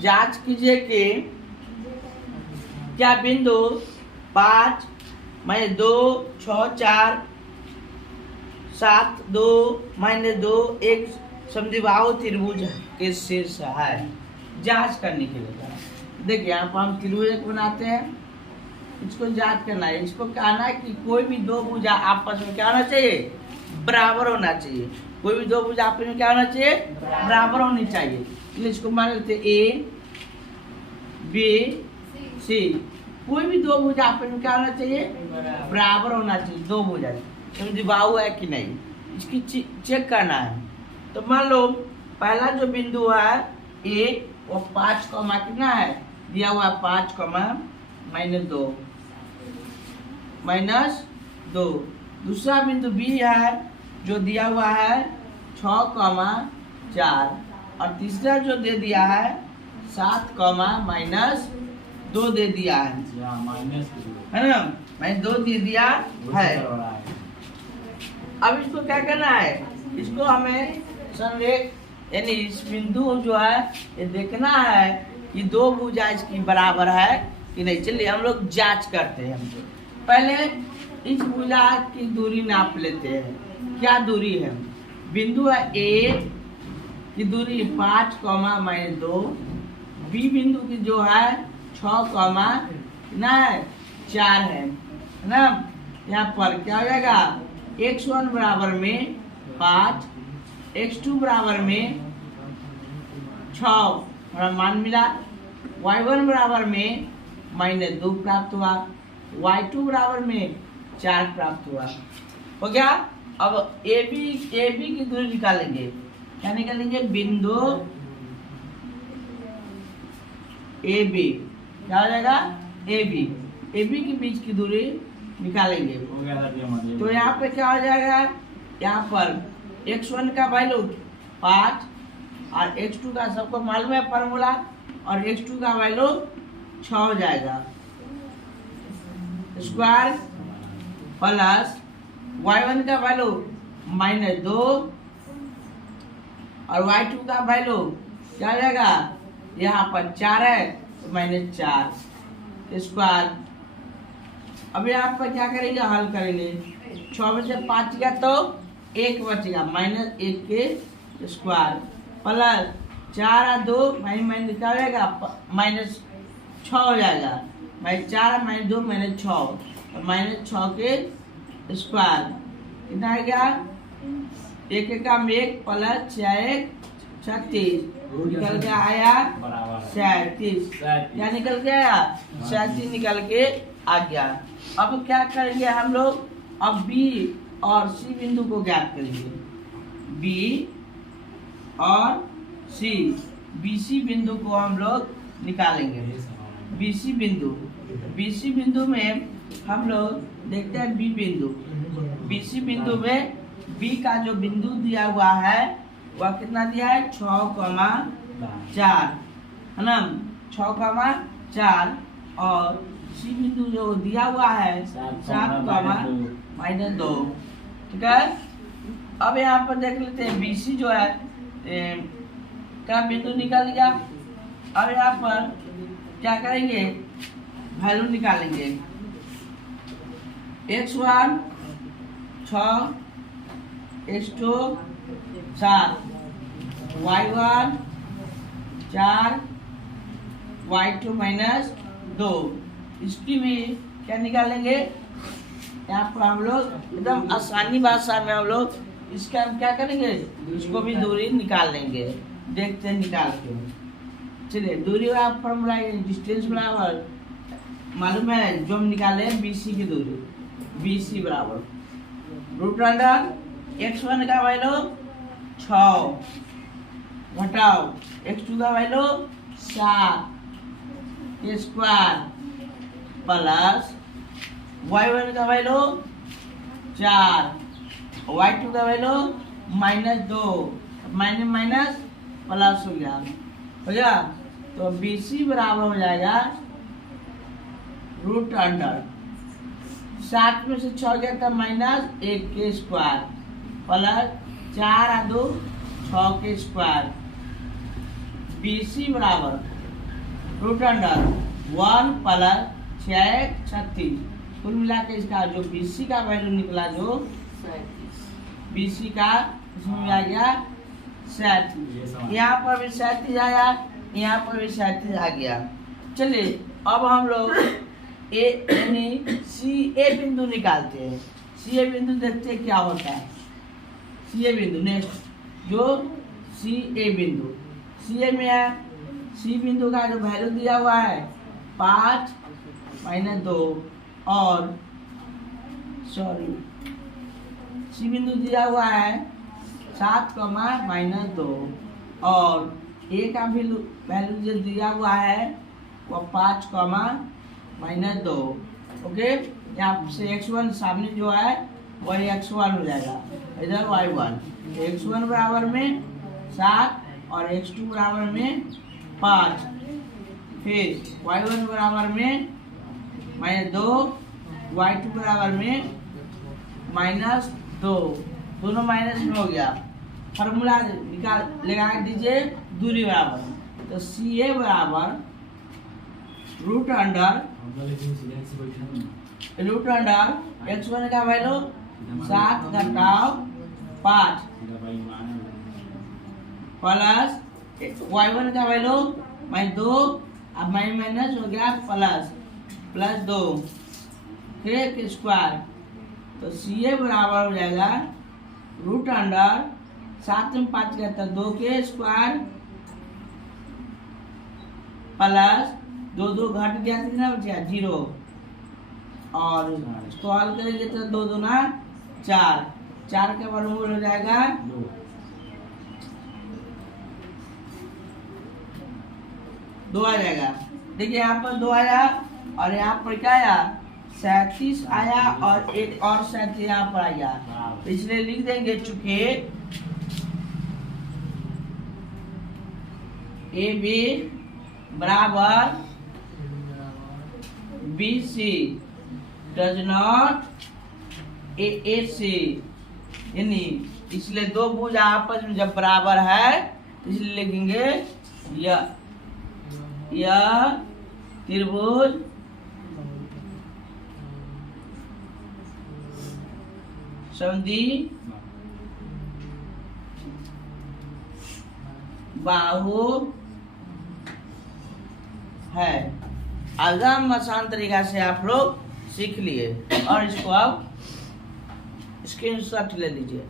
जांच कीजिए कि क्या बिंदु 5 माइनस 2 6 4 7 2 माइनस 2 एक समद्विबाहु त्रिभुज के शीर्ष है। जांच करने के लिए देखिए यहाँ पर हम त्रिभुज एक बनाते हैं, इसको जांच करना है। इसको कहना है कि कोई भी दो भुजा आपस में क्या होना चाहिए, बराबर होना चाहिए। कोई भी दो भुजा आपस में क्या होना चाहिए, बराबर होनी चाहिए। इसको मान लेते ए बी सी, कोई भी दो भुजा आपस में क्या होना चाहिए, बराबर होना चाहिए। दो भुजा समद्विबाहु है कि नहीं, इसकी चेक करना है। तो मान लो पहला जो बिंदु है ए, वो 5 कॉमा कितना है दिया हुआ है, 5 कॉमा माइनस दो। दूसरा बिंदु बी है जो दिया हुआ है 6 कॉमा 4, और तीसरा जो दे दिया है 7 कॉमा माइनस 2 दे दिया है ना, माइनस 2 दे दिया है। अब इसको क्या करना है, इसको हमें संरेख यानी इस बिंदु जो है ये देखना है कि दो भुजा इसकी बराबर है कि नहीं। चलिए हम लोग जांच करते हैं। पहले इस भुजा की दूरी नाप लेते हैं। क्या दूरी है, बिंदु है ए की दूरी 5 कॉमा माइनस 2, बी बिंदु की जो है 6 कॉमा ना 4 है ना। यहाँ पर क्या हो जाएगा, x1 बराबर में 5, x2 बराबर में 6 मान मिला, y1 बराबर में -2 प्राप्त हुआ, y2 बराबर में 4 प्राप्त हुआ। हो गया। अब AB की दूरी निकालेंगे। क्या निकालेंगे, बिंदु AB क्या हो जाएगा, AB के बीच की दूरी निकालेंगे। तो यहाँ पे क्या हो जाएगा, यहाँ पर x1 का वैल्यू 5 और x2 का सबको मालूम है फॉर्मूला, और x2 का वैल्यू 6 हो जाएगा। स्क्वायर प्लस y1 का वैल्यू -2 और y2 का वैल्यू क्या हो जाएगा, यहाँ पर 4 है तो -4 स्क्वायर। अब यहाँ पर क्या करेंगे, हल करेंगे। 6 में से 5 गया तो 1 बचेगा, -1 के स्क्वायर प्लस 4 और 2 माइनस क्या हो जाएगा, -6 हो जाएगा। -4 -2 -6 -6 के स्क्वायर कितना है, क्या 1 एकम 1 प्लस 6 1 36 निकल के आया 37। क्या निकल के आया, 37 निकल के आ गया। अब क्या करेंगे हम लोग, अब बी और सी बिंदु को ज्ञात करेंगे। बी और सी, बीसी बिंदु को हम लोग निकालेंगे। बीसी बिंदु में हम लोग देखते हैं बी बिंदु। बीसी बिंदु में बी का जो बिंदु दिया हुआ है वह कितना दिया है, 6,4 है ना, 6,4, और सी बिंदु जो दिया हुआ है 7,-2। ठीक है। अब यहाँ पर देख लेते हैं बीसी जो है का बिंदु निकल गया। अब यहाँ पर क्या करेंगे, वैल्यू निकालेंगे। x1 6, x2 7, y1 4, y2 -2। इसकी भी क्या निकालेंगे, यहाँ पर हम लोग एकदम आसानी भाषा में हम लोग इसका हम क्या करेंगे, इसको भी दूरी निकाल लेंगे। देखते हैं निकाल के। चलिए दूरी का फॉर्मूला डिस्टेंस बराबर मालूम है, जो हम निकाले BC की दूरी, BC बराबर √, x1 का वैल्यू 6 घटाओ x2 का वैल्यू 7 स्क्वायर प्लस y1 का वैल्यू 4, y2 का वैल्यू -2, माइनस प्लस हो गया। तो BC बराबर हो जाएगा √, 7 में से 6 गया था -1 के स्क्वायर प्लस 4 और 2 6 के स्क्वायर। BC बराबर रूट अंडर 1 प्लस 6 36, कुल मिला के इसका जो BC का वैल्यू निकला, जो BC का इसमें आ गया 37, यहाँ पर भी 37 आया, यहाँ पर भी 37 आ गया। चलिए अब हम लोग CA बिंदु निकालते हैं। CA बिंदु देखते हैं क्या होता है। CA बिंदु नेक्स्ट जो CA बिंदु, CA में है, C बिंदु का जो वैल्यू दिया हुआ है 5 - 2 और C बिंदु दिया हुआ है 7, -2 और A का वैल्यू जो दिया हुआ है वो 5, -2। ओके, यहाँ से x1 सामने जो है वही x1 हो जाएगा, इधर y1, x1 बराबर में 7 और x2 बराबर में 5, फिर y1 बराबर में -2, y2 बराबर में -2, दोनों माइनस में हो गया। फार्मूला लगा दीजिए दूरी बराबर, तो CA बराबर रूट अंडर x1 का वैल्यू 7 घटाव 5 प्लस y1 का वैल्यू -2, अब माइनस हो गया प्लस 2 के स्क्वायर, तो CA बराबर हो जाएगा रूट अंडर 7 में 5 गया 2 के स्क्वायर प्लस 2 घट गया, कितना बचा 0, और इसको हल करेंगे तो 2 दूना 4, 4 का वर्गमूल हो जाएगा 2 आ जाएगा। देखिए यहाँ पर 2 आया और यहाँ पर क्या आया 37 आया और एक और 37 यहाँ पर आया, तो इसलिए लिख देंगे चूंकि AB बराबर BC डज नॉट AC, यानी इसलिए दो भुज आपस में जब बराबर है तो इसलिए लिखेंगे यह त्रिभुज समद्वि बाहु है। आसान आसान तरीका से आप लोग सीख लिए और इसको आप स्क्रीनशॉट ले लीजिए।